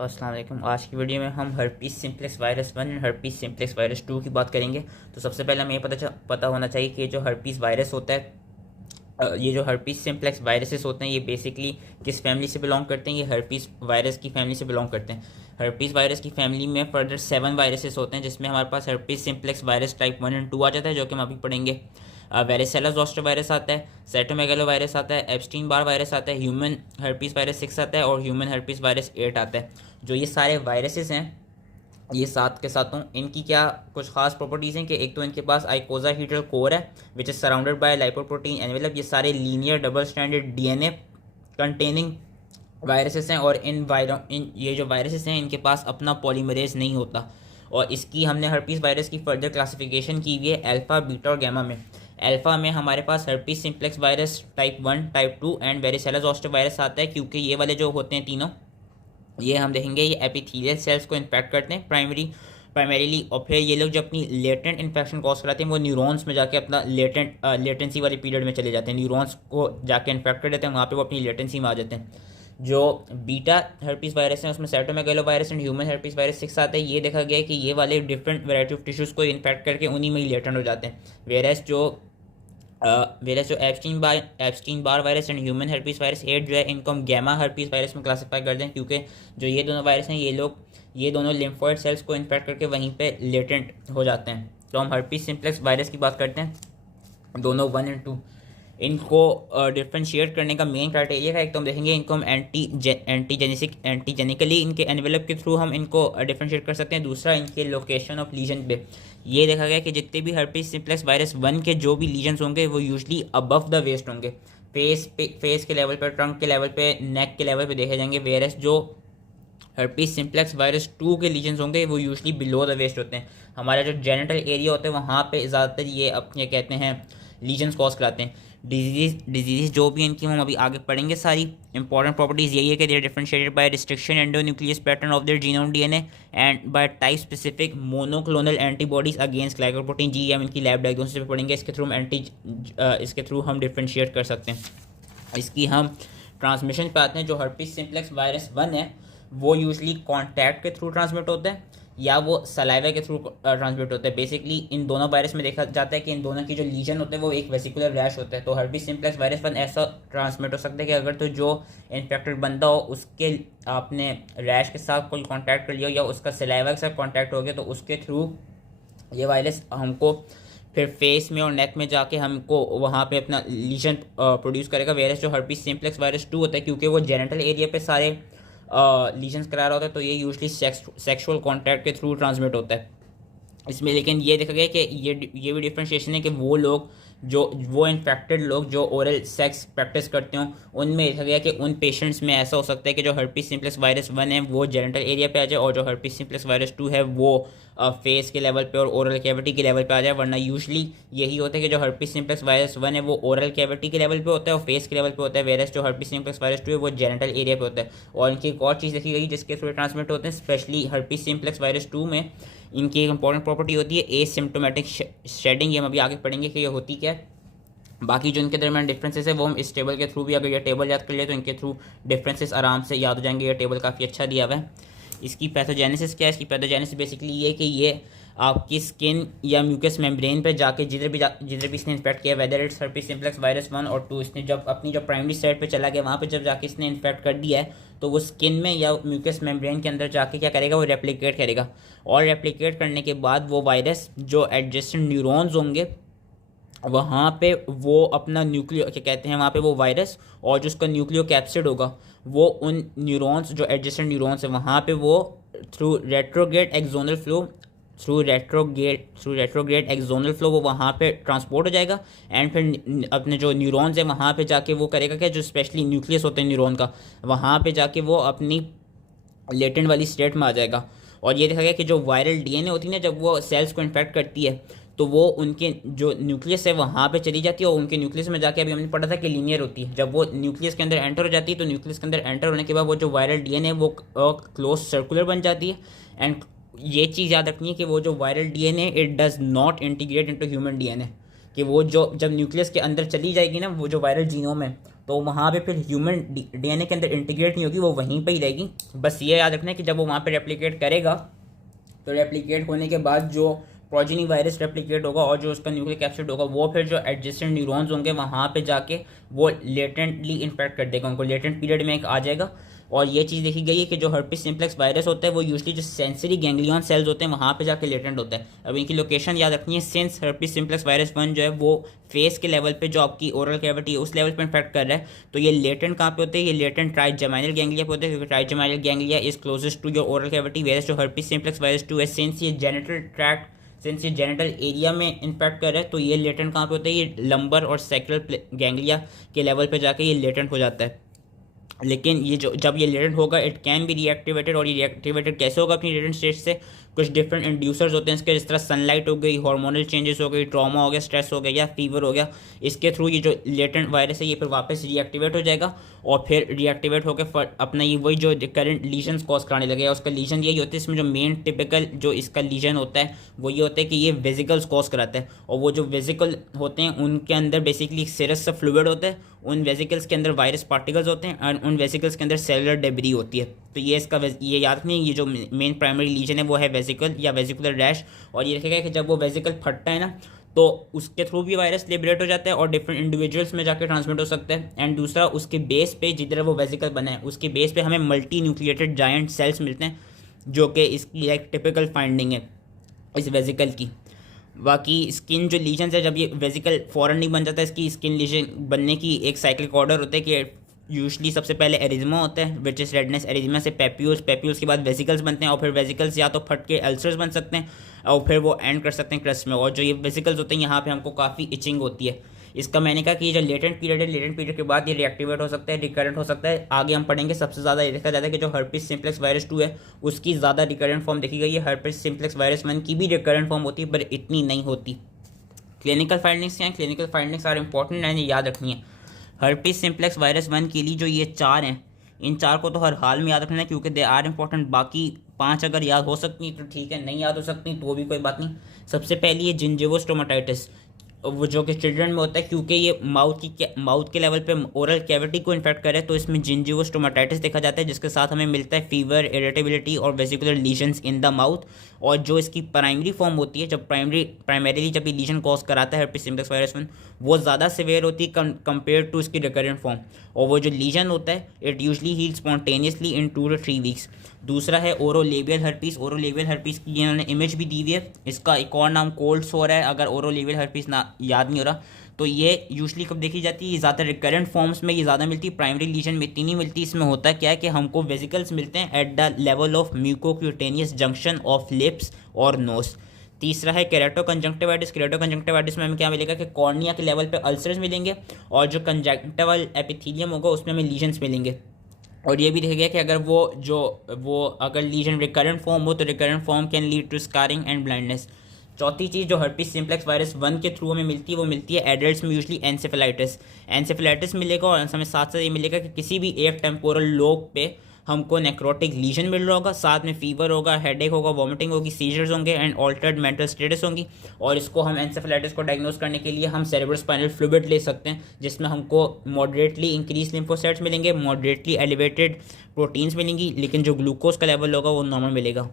अस्सलाम वालेकुम। आज की वीडियो में हम herpes simplex virus 1 and herpes simplex virus 2 की बात करेंगे। तो सबसे पहले हमें ये पता होना चाहिए कि जो हर्पीस वायरस होता है, ये जो हर्पीस सिम्प्लेक्स वायरसेस होते हैं ये बेसिकली किस फैमिली से बिलोंग करते हैं। ये हर्पीस वायरस की फैमिली से बिलोंग करते हैं। हर्पीस वायरस की फैमिली में फर्दर 7 वायरसेस होते हैं, जिसमें हमारे पास herpes simplex virus type 1 and 2 आ जाता है, जो कि हम अभी पढ़ेंगे। वेरिसेला जोस्टर वायरस आता है, साइटोमेगालो वायरस आता है, एप्स्टीन बार वायरस आता है, ह्यूमन हर्पीस वायरस 6 आता है और ह्यूमन हर्पीस वायरस 8 आता है। जो ये सारे वायरसेस हैं, ये साथ के साथों इनकी क्या कुछ खास प्रॉपर्टीज़ हैं कि एक तो इनके पास आइकोसाहीड्रल कोर है which is surrounded by lipoprotein envelope. ये सारे linear double standard DNA containing viruses हैं और इन ये जो वायरसेस हैं इनके पास अपना पॉलीमरेज नहीं होता। और इसकी हमने हर्पीस वायरस की फर्दर क्लासिफिकेशन की हुई है अल्फ़ा, बीटा और गैमा में। अल्फ़ा में हमारे पास herpes simplex virus type 1, type 2 and varicella zoster virus आता है, क्योंकि ये वाले जो होते हैं तीनों, ये हम देखेंगे ये एपिथेलियल सेल्स को इन्फेक्ट करते हैं प्राइमरीली। और फिर ये लोग जो अपनी लेटेंट इन्फेक्शन कॉज कराते हैं वो न्यूरॉन्स में जाके अपना लेटेंसी वाले पीरियड में चले जाते हैं, न्यूरॉन्स को जाके इन्फेक्ट कर देते हैं, वहाँ पे वो अपनी लेटेंसी में आ जाते हैं। जो बीटा हर्पीस वायरस है उसमें cytomegalo virus and human herpes virus 6 आते हैं। ये देखा गया है कि ये वाले डिफरेंट वैरायटी ऑफ टिश्यूज़ को इन्फेक्ट करके उन्हीं में ही लेटेंट हो जाते हैं। वेरस जो Epstein Barr virus and human herpes virus 8 जो है, इनको हम गैमा हर्पीस वायरस में क्लासीफाई कर दें, क्योंकि जो ये दोनों वायरस हैं ये दोनों लिम्फोइड सेल्स को इन्फेक्ट करके वहीं पे लेटेंट हो जाते हैं। तो हम हर्पीस सिम्प्लेक्स वायरस की बात करते हैं, दोनों 1 एंड 2। इनको डिफ्रेंशिएट करने का मेन क्राइटेरिया है, एक तो हम देखेंगे इनको हम एंटीजेनिकली इनके एनवेलप के थ्रू हम इनको डिफ्रेंशिएट कर सकते हैं। दूसरा, इनके लोकेशन ऑफ लीजन पे ये देखा गया कि जितने भी हर्पीस सिम्प्लेक्स वायरस 1 के जो भी लीजन्स होंगे वो यूजली अबव द वेस्ट होंगे, फेस के लेवल पर, ट्रंक के लेवल पे, नेक के लेवल पे देखे जाएंगे। वेरस जो हर्पीस सिम्प्लेक्स वायरस 2 के लीजन्स होंगे वो यूजली बिलो द वेस्ट होते हैं। हमारा जो जेनिटल एरिया होता है वहाँ पे ज़्यादातर ये अपने कहते हैं लीजन्स कॉज कराते हैं। डिजीज़ जो भी इनकी हम अभी आगे पढ़ेंगे, सारी इंपॉर्टेंट प्रॉपर्टीज़ यही है कि they are differentiated by restriction endonuclease pattern of their genome DNA and by type specific monoclonal antibodies against glycoprotein G. हम इनकी लैब डायग्नोसिस पे पढ़ेंगे, इसके थ्रू हम डिफरेंशिएट कर सकते हैं। इसकी हम ट्रांसमिशन पे आते हैं। जो हर्पीस सिम्प्लेक्स वायरस 1 है वो यूजली कॉन्टैक्ट के थ्रू ट्रांसमिट होता है या वो सलाइवा के थ्रू ट्रांसमिट होता है। बेसिकली इन दोनों वायरस में देखा जाता है कि इन दोनों की जो लीजन होते हैं वो एक वेसिकुलर रैश होता है। तो हर्पीस सिम्प्लेक्स वायरस 1 ऐसा ट्रांसमिट हो सकता है कि अगर तो जो इन्फेक्टेड बंदा हो उसके आपने रैश के साथ कोई कॉन्टैक्ट कर लिया या उसका सलाइवा के साथ कॉन्टैक्ट हो गया तो उसके थ्रू ये वायरस हमको फिर फेस में और नेक में जाके हमको वहाँ पे अपना लीजन प्रोड्यूस करेगा। वायरस जो हर्पीस सिम्प्लेक्स वायरस 2 होता है, क्योंकि वो जेनिटल एरिया पे सारे लीजन्स करा रहा होता है, तो ये यूजली सेक्सुअल कॉन्टैक्ट के थ्रू ट्रांसमिट होता है इसमें। लेकिन ये देखा गया कि ये भी डिफ्रेंशिएशन है कि वो इन्फेक्टेड लोग जो ओरल सेक्स प्रैक्टिस करते हों, उनमें देखा गया कि उन पेशेंट्स में ऐसा हो सकता है कि जो हर्पीस सिम्प्लेक्स वायरस 1 है वो जेनिटल एरिया पे आ जाए और जो हर्पीस सिम्प्लेक्स वायरस 2 है वो फेस के लेवल पे और ओरल कैविटी के लेवल पे आ जाए। वरना यूजली यही होता है कि जो हर्पीस सिम्प्लेक्स वायरस 1 है वो ओरल कैविटी के लेवल पे होता है और फेस के लेवल पे होता है, वेरस जो हर्पीस सिम्प्लेक्स वायरस 2 है वो जेनिटल एरिया पे होता है। और इनकी एक और चीज़ देखी गई जिसके थ्रू ट्रांसमिट होते हैं, स्पेशली हर्पीस सिम्प्लेक्स वायरस 2 में इनकी एक इंपॉर्टेंट प्रॉपर्टी होती है एसिम्प्टोमेटिक शेडिंग। ये हम अभी आगे पढ़ेंगे कि ये होती क्या है। बाकी जो इनके दरमियान डिफरेंसेस है वो हम इस टेबल के थ्रू भी, अगर ये टेबल याद कर लिया तो इनके थ्रू डिफरेंसेस आराम से याद हो जाएंगे। ये टेबल काफ़ी अच्छा दिया हुआ है। इसकी पैथोजेनेसिस क्या है? इसकी पैथोजेनेसिस बेसिकली ये कि ये आपकी स्किन या म्यूकस मेम्ब्रेन पे जाके जिधर भी इसने इन्फेक्ट किया, whether it's herpes simplex virus 1 और 2, इसने जब अपनी जो प्राइमरी साइड पे चला गया वहाँ पे जब जाके इसने इन्फेक्ट कर दिया है तो वो स्किन में या म्यूकस मेम्ब्रेन के अंदर जाके क्या करेगा, वो रेप्लिकेट करेगा। और रेप्लिकेट करने के बाद वो वायरस जो एडजेसेंट न्यूरॉन्स होंगे वहाँ पे वो अपना न्यूक्लियो क्या कहते हैं वहाँ पे वो वायरस और जो उसका न्यूक्लियो कैप्सिड होगा वो उन न्यूरॉन्स जो एडजेसेंट न्यूरॉन्स है वहाँ पे वो थ्रू रेट्रोग्रेड एक्सोनल फ्लो वो वहाँ पे ट्रांसपोर्ट हो जाएगा एंड फिर अपने जो न्यूरॉन्स है वहाँ पे जाके वो करेगा क्या, जो स्पेशली न्यूक्लियस होते हैं न्यूरॉन का, वहाँ पे जाके वो अपनी लेटेंट वाली स्टेट में आ जाएगा। और ये देखा गया कि जो वायरल डीएनए होती है ना, जब वो सेल्स को इन्फेक्ट करती है तो वो उनके जो न्यूक्लियस है वहाँ पे चली जाती है और उनके न्यूक्लियस में जाके, अभी हमने पढ़ा था कि लीनियर होती है, जब वो न्यूक्लियस के अंदर एंटर हो जाती है तो न्यूक्लियस के अंदर एंटर होने के बाद वो जो वायरल डीएनए वो क्लोज सर्कुलर बन जाती है। एंड ये चीज़ याद रखनी है कि वो जो viral DNA it does not integrate into human DNA, कि वो जो जब न्यूक्लियस के अंदर चली जाएगी ना वो जो वायरल जीनोम है तो वहाँ पे फिर ह्यूमन डीएनए के अंदर इंटीग्रेट नहीं होगी, वो वहीं पे ही रहेगी। बस ये याद रखना है कि जब वो वहाँ पे रेप्लिकेट करेगा तो रेप्लिकेट होने के बाद जो प्रोजेनी वायरस रेप्लिकेट होगा और जो उसका न्यूक्लिक एसिड होगा वो फिर जो एडजेसेंट न्यूरॉन्स होंगे वहाँ पे जाके वो लेटेंटली इन्फेक्ट कर देगा, उनको लेटेंट पीरियड में एक आ जाएगा। और ये चीज़ देखी गई है कि जो हर्पिस सिम्प्लेक्स वायरस होता है वो यूजली जो सेंसरी गैंग्लियन सेल्स होते हैं वहाँ पे जाके लेटेंट होता है। अब इनकी लोकेशन याद रखनी है, सिंस हर्पिस सिम्प्लेक्स वायरस 1 जो है वो फेस के लेवल पे जो आपकी ओरल कैविटी है उस लेवल पे इन्फेक्ट कर रहा है, तो ये लेटेंट कहाँ पे होते हैं, ये लेटेंट ट्राइजेमाइनल गैंग्लिया पे होते हैं, क्योंकि trigeminal ganglia is closest to your oral cavity, whereas जो हर्पिस सिम्प्लेक्स वायरस 2 है सिंस ये जेनिटल एरिया में इन्फेक्ट कर रहा है तो ये लेटेंट कहाँ पे होता है, ये लंबर और सैक्रल गैंग्लिया के लेवल पे जाके ये लेटेंट हो जाता है। लेकिन ये जो जब ये लेटेंट होगा इट कैन बी रीएक्टिवेटेड, और ये रीएक्टिवेटेड कैसे होगा अपनी लेटेंट स्टेट से, कुछ डिफरेंट इंड्यूसर्स होते हैं इसके, जिस तरह सनलाइट हो गई, हार्मोनल चेंजेस हो गई, ट्रॉमा हो गया, स्ट्रेस हो गया या फीवर हो गया, इसके थ्रू ये जो लेटेंट वायरस है ये फिर वापस रीएक्टिवेट हो जाएगा और फिर रीएक्टिवेट होकर अपना ये वही जो करंट लीजन्स कॉज कराने लगेगा। उसका लीजन यही होता है, इसमें जो मेन टिपिकल जो इसका लीजन होता है वो ये होता है कि ये वेजिकल्स कॉज कराता है, और वो जो वेजिकल होते हैं उनके अंदर बेसिकली सिरस सा फ्लूइड होता है, उन वेजिकल्स के अंदर वायरस पार्टिकल्स होते हैं और उन वेजिकल्स के अंदर सेलुलर डेब्री होती है। तो ये इसका ये याद रखनी है, ये जो मेन प्राइमरी लीजन है वो है वेजिकल या वेजिकुलर रैश। और ये देखेगा कि जब वो वेजिकल फटता है ना तो उसके थ्रू भी वायरस लिबरेट हो जाता है और डिफरेंट इंडिविजुअल्स में जाकर ट्रांसमिट हो सकता है। एंड दूसरा, उसके बेस पे जिधर वो वेजिकल बना है उसके बेस पे हमें मल्टी न्यूक्लिएटेड जायंट सेल्स मिलते हैं, जो कि इसकी एक टिपिकल फाइंडिंग है इस वेजिकल की। बाकी स्किन जो लीजन्स है, जब ये वेजिकल फॉरन नहीं बन जाता, इसकी स्किन लीजन बनने की एक साइक्लिक ऑर्डर होता है कि यूजली सबसे पहले एरिज्मा होता है विच इज़ रेडनेस, एरिज्मा से पेप्यूल्स, पेप्यूल्स के बाद वेजिकल्स बनते हैं और फिर वेजिकल्स या तो फट के अल्सर्स बन सकते हैं और फिर वो एंड कर सकते हैं क्रस्ट में। और जो ये वेजिकल्स होते हैं यहाँ पे हमको काफ़ी इचिंग होती है। इसका मैंने कहा कि ये जो लेटेंट पीरियड है, लेटेंट पीरियड के बाद ये रिएक्टिवेट हो सकता है, रिकरेंट हो सकता है। आगे हम पढ़ेंगे सबसे ज़्यादा ये देखा जाता है कि जो हर्पिस सिम्प्लेक्स वायरस 2 है उसकी ज़्यादा रिकरेंट फॉर्म देखी गई है, हर्पिस सिम्प्लेक्स वायरस 1 की भी रिकरेंट फॉर्म होती है पर इतनी नहीं होती। क्लिनिकल फाइंडिंग्स क्या हैं, clinical findings are important and याद रखनी है। हर्पिस सिम्प्लेक्स वायरस 1 के लिए जो ये 4 हैं, इन 4 को तो हर हाल में याद रखना है क्योंकि दे आर इंपॉर्टेंट। बाकी 5 अगर याद हो सकती तो ठीक है, नहीं याद हो सकती तो भी कोई बात नहीं। सबसे पहली है जिंजिवोस्टोमाटाइटिस, वो जो कि चिल्ड्रन में होता है क्योंकि ये माउथ के लेवल पे ओरल कैविटी को इन्फेक्ट करे तो इसमें जिंजिवोस्टोमाटाइटिस देखा जाता है, जिसके साथ हमें मिलता है फीवर, इरिटेबिलिटी और vesicular lesions in the mouth. और जो इसकी प्राइमरी फॉर्म होती है, जब प्राइमरीली जब ये लीजन कॉज कराता है हर्पिस सिम्प्लेक्स वायरस 1, वो ज़्यादा सिवियर होती है कंपेयर टू इसकी रिकरेंट फॉर्म। और वो जो लीजन होता है it usually heal spontaneously in 2 to 3 weeks. दूसरा है ओरोलेबियल हर्पीस, ओरोलेबियल हर्पीस की इन्होंने इमेज भी दी हुई है। इसका एक और नाम कोल्ड सोर है, अगर ओरोलेबियल हर्पीस ना याद नहीं हो रहा तो ये यूजली कब देखी जाती है, ये ज़्यादा रिकरेंट फॉर्म्स में ये ज़्यादा मिलती है, प्राइमरी लीजन में इतनी नहीं मिलती। इसमें होता क्या है कि हमको वेजिकल्स मिलते हैं at the level of mucocutaneous junction of lips और नोज। तीसरा है केराटोकंजंक्टिवाइटिस, केराटोकंजंक्टिवाइटिस में हमें क्या मिलेगा कि कॉर्निया के लेवल पे अल्सर्स मिलेंगे और जो कंजंक्टिवल एपिथेलियम होगा उसमें हमें लीजन्स मिलेंगे। और ये भी देखा गया कि अगर वो अगर लीजन रिकरेंट फॉर्म हो तो recurrent form can lead to scarring and blindness. चौथी चीज़ जो हर्पिस सिम्प्लेक्स वायरस 1 के थ्रू हमें मिलती है वो मिलती है एडल्ट्स में यूजली एंसेफेलाइटिस मिलेगा, और हमें साथ साथ ये मिलेगा कि किसी भी एक टेम्पोरल लोब पे हमको नेक्रोटिक लीजन मिल रहा होगा, साथ में फीवर होगा, हेडेक होगा, वॉमिटिंग होगी, सीजर्स होंगे एंड ऑल्टर्ड मेंटल स्टेटस होंगी। और इसको हम एंसेफेलाइटिस को डायग्नोज करने के लिए हम सेरेब्रोस्पाइनल फ्लूइड ले सकते हैं, जिसमें हमको मॉडरेटली इंक्रीज लिम्फोसाइट्स मिलेंगे, मॉडरेटली एलिवेटेड प्रोटीन्स मिलेंगी, लेकिन जो ग्लूकोज का लेवल होगा वो नॉर्मल मिलेगा।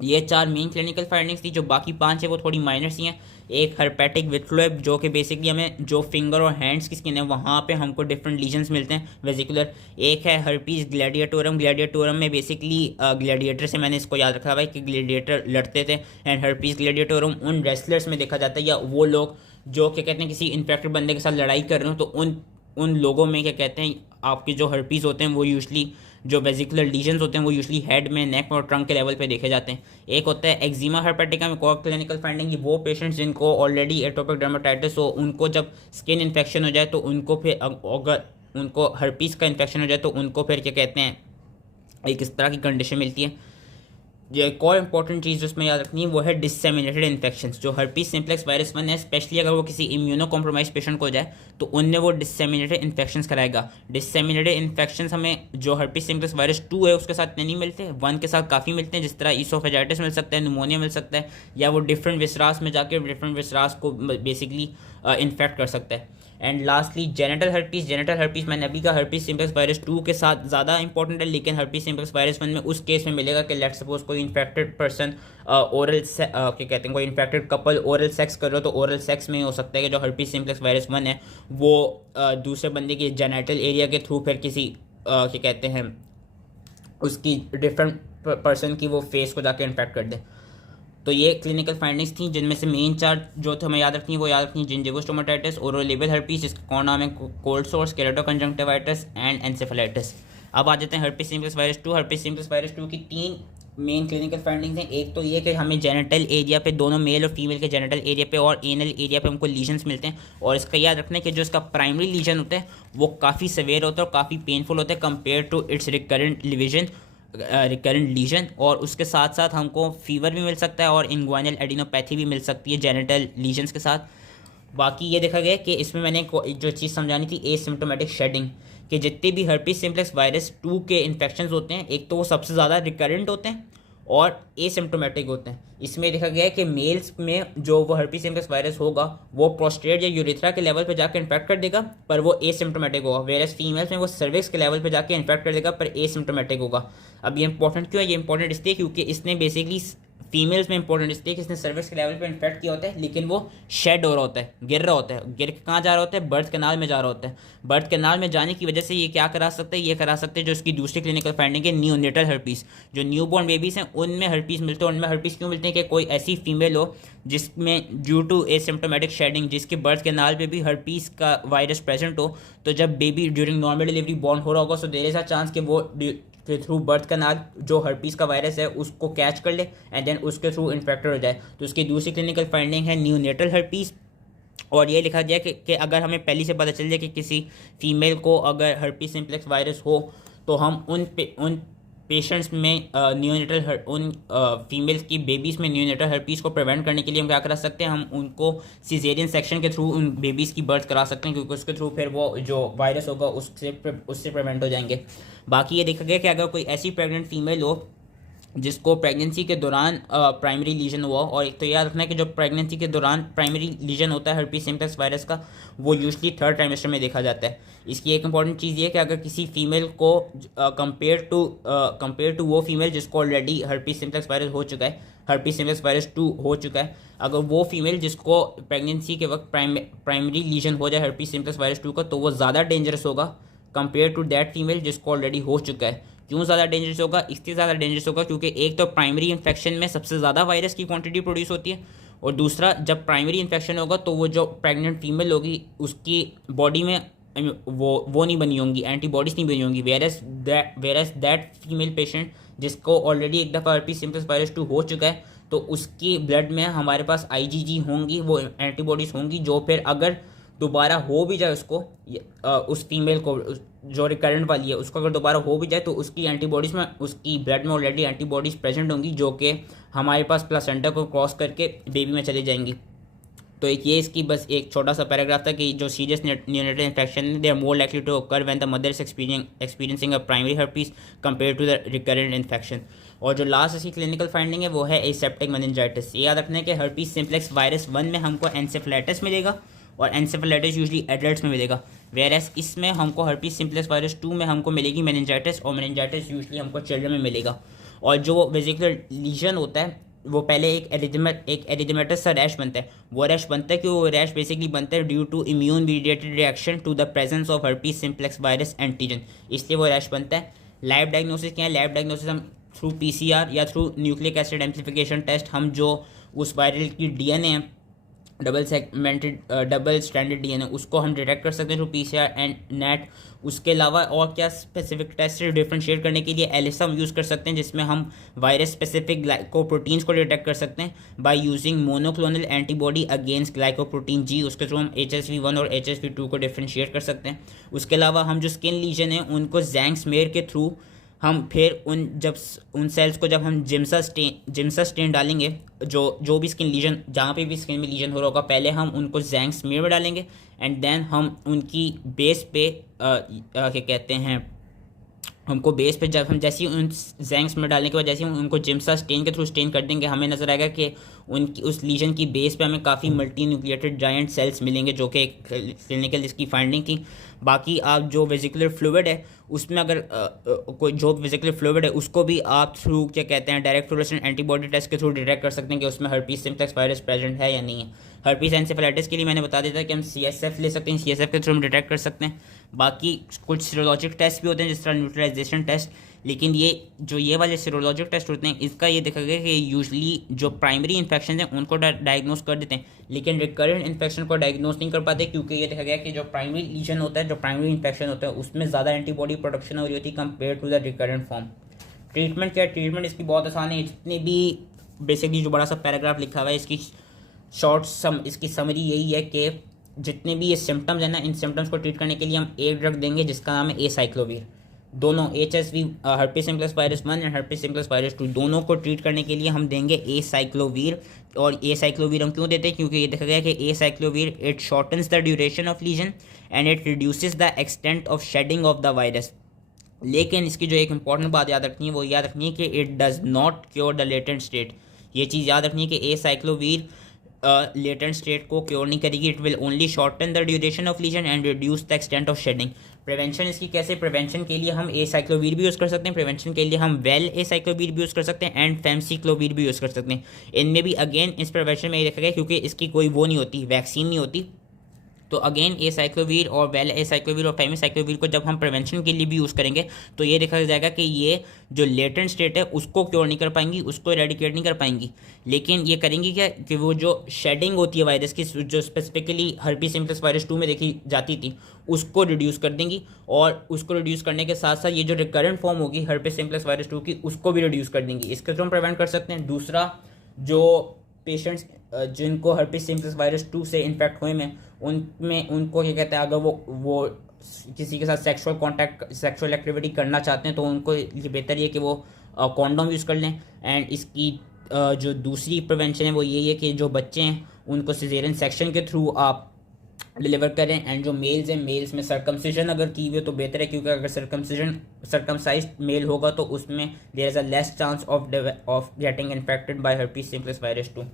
ये 4 मेन क्लिनिकल फाइंडिंग्स थी। जो बाकी 5 है वो थोड़ी माइनर सी हैं। एक हर्पेटिक विट्रोएब जो कि बेसिकली हमें जो फिंगर और हैंड्स की स्किन है वहाँ पे हमको डिफरेंट लीजन्स मिलते हैं वेजिकुलर। एक है हर्पीस ग्लैडिएटोरम, ग्लैडिएटोरम में बेसिकली ग्लैडिएटर से मैंने इसको याद रखा हुआ है कि ग्लैडिएटर लड़ते थे, एंड हर्पीस ग्लैडिएटोरम उन रेसलर्स में देखा जाता है या वो लोग जो क्या कहते हैं किसी इन्फेक्टेड बंदे के साथ लड़ाई कर रहे हो तो उन लोगों में क्या कहते हैं आपके जो हर्पीस होते हैं वो यूजली जो वेजिकुलर लीजन्स होते हैं वो यूजली हेड में, नेक में और ट्रंक के लेवल पे देखे जाते हैं। एक होता है एक्जिमा हर्पेटिका में को क्लिनिकल फाइंडिंग, वो पेशेंट्स जिनको ऑलरेडी एटोपिक डर्माटाइटिस हो उनको जब स्किन इन्फेक्शन हो जाए तो उनको फिर अगर उनको हर्पीस का इन्फेक्शन हो जाए तो उनको फिर क्या कहते हैं एक इस तरह की कंडीशन मिलती है। जो एक और इंपॉर्टेंट चीज़ उसमें याद रखनी है वो है डिसेमिनेटेड इन्फेक्शंस। जो हर्पीस सिम्प्लेक्स वायरस 1 है स्पेशली अगर वो किसी इम्यूनो कॉम्प्रोमाइज पेशेंट को हो जाए तो उनमें वो डिसेमिनेटेड इन्फेक्शंस कराएगा। डिसेमिनेटेड इन्फेक्शंस हमें जो हर्पीस सिम्प्लेक्स वायरस 2 है उसके साथ इतने नहीं मिलते, 1 के साथ काफ़ी मिलते हैं, जिस तरह ईसोफेजाइटिस मिल सकता है, न्यूमोनिया मिल सकता है, या वो डिफरेंट विसरास में जाके डिफरेंट विसरास को बेसिकली इन्फेक्ट कर सकता है। एंड लास्टली जेनेटल हर्पीस मैंने अभी का हर्पीस सिम्प्लेक्स वायरस 2 के साथ ज़्यादा इंपॉर्टेंट है, लेकिन हर्पीस सिम्प्लेक्स वायरस 1 में उस केस में मिलेगा कि लेट्स सपोज कोई इन्फेक्टेड पर्सन ओरल क्या कहते हैं, कोई इन्फेक्टेड कपल ओरल सेक्स कर रहे हो, तो ओरल सेक्स में हो सकता है कि जो हर्पीस सिम्प्लेक्स वायरस 1 है वो दूसरे बंदे के जेनेटल एरिया के थ्रू फिर किसी क्या कहते हैं उसकी डिफरेंट पर्सन की वो फेस को जाके इन्फेक्ट कर दे। तो ये क्लिनिकल फाइंडिंग्स थी, जिनमें से मेन चार जो थे हमें याद रखनी है वो याद रखनी है जिंजिवोस्टोमाटाइटिस, ओरोलेबल हर्पीस जिसका कौन नाम है कोल्ड सोर्स, केराटोकंजंक्टिवाइटिस एंड एंसेफेलाइटिस। अब आ जाते हैं herpes simplex virus 2। Herpes simplex virus 2 की तीन मेन क्लिनिकल फाइंडिंग्स हैं। एक तो ये कि हमें जेनेटल एरिया पे, दोनों मेल और फीमेल के जेनेटल एरिया पे और एनल एरिया पे हमको लीजन्स मिलते हैं, और इसका याद रखना है कि जो इसका प्राइमरी लीजन होता है वो काफ़ी सवेयर होता है और काफ़ी पेनफुल होता है compare to its recurrent lesion, और उसके साथ साथ हमको फीवर भी मिल सकता है और इंग्वाइनल एडिनोपैथी भी मिल सकती है जेनेटल लीजन्स के साथ। बाकी ये देखा गया कि इसमें मैंने जो चीज़ समझानी थी एसिम्प्टोमेटिक शेडिंग, कि जितने भी हर्पीस सिम्प्लेक्स वायरस 2 के इन्फेक्शंस होते हैं एक तो वो सबसे ज़्यादा रिकरेंट होते हैं और एसिम्प्टोमेटिक होते हैं। इसमें देखा गया है कि मेल्स में जो वो हर्पीस सिम्प्लेक्स वायरस होगा वो प्रोस्टेट या यूरिथ्रा के लेवल पे जाकर इन्फेक्ट कर देगा पर वो एसिम्प्टोमेटिक होगा, वेरस फीमेल्स में वो सर्विक्स के लेवल पे जाकर इन्फेक्ट कर देगा पर एसिम्प्टोमेटिक होगा। अब ये इंपॉर्टेंट क्यों है? ये इंपॉर्टेंट इसलिए क्योंकि इसने बेसिकली फीमेल्स में इंपॉर्टेंट इसलिए कि इसने सर्विक्स के लेवल पे इन्फेक्ट किया होता है, लेकिन वो शेड हो रहा होता है, गिर रहा होता है। गिर के कहाँ जा रहा होता है? बर्थ कैनाल में जा रहा होता है। बर्थ कैनाल में जाने की वजह से ये क्या करा सकते हैं? ये करा सकते हैं जो इसकी दूसरी क्लिनिकल फाइंडिंग है न्यूनेटल हर्पीस। जो न्यूबॉर्न बेबीज़ हैं उनमें हर्पीस मिलते हैं। उनमें हर्पीस क्यों मिलते हैं? कि कोई ऐसी फीमेल हो जिसमें ड्यू टू एसिम्प्टोमेटिक शेडिंग, जिसके बर्थ कैनाल पे भी हर्पीस का वायरस प्रेजेंट हो, तो जब baby during normal delivery born हो रहा होगा, so there is a chance कि वो के थ्रू बर्थ कैनाल जो हर्पीस का वायरस है उसको कैच कर ले एंड देन उसके थ्रू इन्फेक्टेड हो जाए। तो उसकी दूसरी क्लिनिकल फाइंडिंग है न्यूनेटल हर्पीस। और ये लिखा गया कि अगर हमें पहले से पता चल जाए कि किसी फीमेल को अगर हर्पीस सिम्प्लेक्स वायरस हो, तो हम उन पेशेंट्स में उन फीमेल्स की बेबीज़ में न्यूनेटल हर्पीस को प्रिवेंट करने के लिए हम क्या करा सकते हैं? हम उनको सिजेरियन सेक्शन के थ्रू उन बेबीज़ की बर्थ करा सकते हैं, क्योंकि उसके थ्रू फिर वो जो वायरस होगा उससे प्रिवेंट हो जाएंगे। बाकी ये देखा गया कि अगर कोई ऐसी प्रेग्नेंट फीमेल हो जिसको प्रेगनेंसी के दौरान प्राइमरी लीजन हुआ, और एक तो याद रखना है कि जो प्रेगनेंसी के दौरान प्राइमरी लीजन होता है हर्पीस सिम्प्लेक्स वायरस का, वो यूजली थर्ड ट्राइमेस्टर में देखा जाता है। इसकी एक इंपॉर्टेंट चीज़ ये है कि अगर किसी फीमेल को कंपेयर टू वो फीमेल जिसको ऑलरेडी हर्पीस सिम्प्लेक्स वायरस हो चुका है, हर्पीस सिम्प्लेक्स वायरस 2 हो चुका है, अगर वो फीमेल जिसको प्रेगनेंसी के वक्त प्राइमरी लीजन हो जाए हर्पीस सिम्प्लेक्स वायरस 2 का, तो वो ज़्यादा डेंजरस होगा कंपेयर टू दैट फीमेल जिसको ऑलरेडी हो चुका है। क्यों ज़्यादा डेंजरस होगा? इसलिए ज़्यादा डेंजरस होगा क्योंकि एक तो प्राइमरी इन्फेक्शन में सबसे ज़्यादा वायरस की क्वांटिटी प्रोड्यूस होती है, और दूसरा जब प्राइमरी इन्फेक्शन होगा तो वो जो प्रेग्नेंट फीमेल होगी उसकी बॉडी में वो नहीं बनी होंगी, एंटीबॉडीज़ नहीं बनी होंगी, वेरस दैट फीमेल पेशेंट जिसको ऑलरेडी एक दफ़ा हर्पीस सिम्प्लेक्स वायरस 2 हो चुका है, तो उसकी ब्लड में हमारे पास IgG होंगी, वो एंटीबॉडीज़ होंगी, जो फिर अगर दोबारा हो भी जाए उसको उस फीमेल को जो रिकरेंट वाली है उसको अगर दोबारा हो भी जाए तो उसकी एंटीबॉडीज़ में, उसकी ब्लड में ऑलरेडी एंटीबॉडीज़ प्रेजेंट होंगी जो कि हमारे पास प्लासेंटा को क्रॉस करके बेबी में चली जाएंगी। तो एक ये इसकी बस एक छोटा सा पैराग्राफ था कि जो serious neonatal infection they are more likely to occur when the mother is experiencing a primary herpes compared to the recurrent infection। और जो लास्ट इसकी क्लिनिकल फाइंडिंग है वो है एसेप्टिक मेनिंजाइटिस। ये याद रखना है कि हर्पीस सिम्प्लेक्स वायरस 1 में हमको एंसेफेलाइटिस मिलेगा और एंसेफेलाइटिस यूजली एडल्ट्स में मिलेगा, वेरएस इसमें हमको हर्पीस सिम्प्लेक्स वायरस 2 में हमको मिलेगी मेनिंजाइटिस, और मेनिंजाइटिस यूजली हमको चिल्ड्रन में मिलेगा। और जो वेसिकुलर लीजन होता है वो पहले एक एरिथेमेटस सा रैश बनता है। वो रैश बनता है कि वो रैश बेसिकली बनता है due to immune mediated reaction to the presence of herpes simplex virus antigen, इसलिए वो रैश बनता है। लैब डायग्नोसिस क्या है? लैब डायग्नोसिस हम थ्रू PCR या through nucleic acid amplification test हम जो उस वायरल की DNA है डबल स्टैंडर्ड DNA उसको हम डिटेक्ट कर सकते हैं थ्रू PCR एंड नेट। उसके अलावा और क्या स्पेसिफिक टेस्ट डिफरेंशिएट करने के लिए ELISA हम यूज़ कर सकते हैं, जिसमें हम वायरस स्पेसिफिक ग्लाइकोप्रोटीन्स को डिटेक्ट कर सकते हैं by using monoclonal antibody against glycoprotein G। उसके थ्रू हम HSV1 और HSV2 को डिफरेंशिएट कर सकते हैं। उसके अलावा हम जो स्किन लीजन है उनको जैंग स्मेयर के थ्रू हम फिर उन सेल्स को जब हम जिम्सा स्टेन डालेंगे, जो भी स्किन लीजन जहाँ पे भी स्किन में लीजन हो रहा होगा, पहले हम उनको जैंग स्मीयर में डालेंगे एंड देन हम उनकी बेस पे क्या कहते हैं हमको बेस पे जब हम जैसे ही उन जैंक्स में डालने के बाद जैसे ही उनको जिम्सा स्टेन के थ्रू स्टेन कर देंगे, हमें नज़र आएगा कि उनकी उस लीजन की बेस पे हमें काफ़ी मल्टी न्यूक्लिएटेड जायंट सेल्स मिलेंगे, जो कि क्लिनिकल इसकी फाइंडिंग थी। बाकी आप जो वेजिकुलर फ्लूइड है उसमें अगर कोई जो वेजिकुलर फ्लूइड है उसको भी आप थ्रू क्या कहते हैं डायरेक्ट फ्लोरेसेंट एंटीबॉडी टेस्ट के थ्रू डिटेक्ट कर सकते हैं कि उसमें हर्पीस सिम्प्लेक्स वायरस प्रेजेंट है या नहीं है। हर्पीस एंसेफेलाइटिस के लिए मैंने बता दिया था कि हम CSF ले सकते हैं, CSF के थ्रू हम डिटेक्ट कर सकते हैं। बाकी कुछ सीरोलॉजिक टेस्ट भी होते हैं जिस तरह न्यूट्रलाइजेशन टेस्ट, लेकिन ये वाले सीरोलॉजिक टेस्ट होते हैं इसका ये देखा गया कि यूजली जो प्राइमरी इन्फेक्शन हैं उनको डायग्नोस कर देते हैं, लेकिन रिकरेंट इन्फेक्शन को डायग्नोस नहीं कर पाते, क्योंकि ये देखा गया कि जो प्राइमरी लीजन होता है, जो प्राइमरी इन्फेक्शन होता है, उसमें ज़्यादा एंटीबॉडी प्रोडक्शन हो रही होती है compare to the recurrent form. Treatment क्या है? ट्रीटमेंट इसकी बहुत आसान है। जितने भी बेसिकली जो बड़ा सा पैराग्राफ लिखा हुआ है इसकी समरी यही है कि जितने भी ये सिम्टम्स हैं ना, इन सिम्टम्स को ट्रीट करने के लिए हम एक ड्रग देंगे जिसका नाम है एसाइक्लोवीर। दोनों HSV herpes simplex virus 1 and herpes simplex virus 2 दोनों को ट्रीट करने के लिए हम देंगे एसाइक्लोवीर। और एसाइक्लोवीर हम क्यों देते हैं? क्योंकि ये देखा गया कि acyclovir it shortens the duration of lesion and it reduces the extent of shedding of the virus. लेकिन इसकी जो एक इंपॉर्टेंट बात याद रखनी है वो याद रखनी है कि it does not cure the latent state. ये चीज़ याद रखनी है कि एसाइक्लोवीर लेटेंट स्टेट को क्योर नहीं करेगी, it will only shorten the duration of lesion and reduce the extent of shedding. Prevention इसकी कैसे? प्रिवेंशन के लिए हम एसाइक्लोवीर भी यूज़ कर सकते हैं, प्रिवेंशन के लिए हम वेल एसाइक्लोवीर भी यूज़ कर सकते हैं एंड फैमसीक्लोवीर भी यूज़ कर सकते हैं। इनमें भी अगेन इस प्रिवेंशन में ये देखा गया क्योंकि इसकी कोई वो नहीं होती, वैक्सीन नहीं होती, तो अगेन एसाइक्लोवीर और वेल एसाइक्लोवीर और फेमिसाइक्लोवीर को जब हम प्रिवेंशन के लिए भी यूज़ करेंगे तो ये देखा जाएगा कि ये जो लेटेंट स्टेट है उसको क्योर नहीं कर पाएंगी, उसको एरेडिकेट नहीं कर पाएंगी, लेकिन ये करेंगी क्या कि वो जो शेडिंग होती है वायरस की, जो स्पेसिफिकली हर्पीस सिम्प्लेक्स वायरस 2 में देखी जाती थी, उसको रिड्यूस कर देंगी। और उसको रिड्यूस करने के साथ साथ ये जो रिकरेंट फॉर्म होगी हर्पीस सिम्प्लेक्स वायरस 2 की, उसको भी रिड्यूस कर देंगी। इसके थ्रू हम प्रिवेंट कर सकते हैं। दूसरा, जो पेशेंट्स जिनको हर्पीस सिम्प्लेक्स वायरस 2 से इन्फेक्ट हुए में उनको क्या कहते हैं, अगर वो किसी के साथ सेक्सुअल एक्टिविटी करना चाहते हैं तो उनको ये बेहतर है कि वो कॉन्डोम यूज़ कर लें। एंड इसकी जो दूसरी प्रिवेंशन है वो यही है कि जो बच्चे हैं उनको सिजेरियन सेक्शन के थ्रू आप डिलीवर करें। एंड जो मेल्स हैं, मेल्स में सर्कमसिजन अगर की हुई तो बेहतर है, क्योंकि अगर सर्कमसाइज्ड मेल होगा तो उसमें there is a less chance of getting infected by herpes simplex virus 2।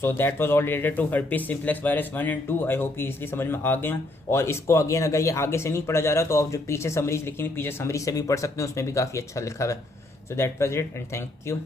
So that was all related to herpes simplex virus 1 and 2। I hope ये इसलिए समझ में आ गया। और इसको अगेन अगर ये आगे से नहीं पढ़ा जा रहा तो आप जो पीछे समरीज लिखी हुई पीछे समरी से भी पढ़ सकते हैं, उसमें भी काफ़ी अच्छा लिखा हुआ है। सो that was it and thank you.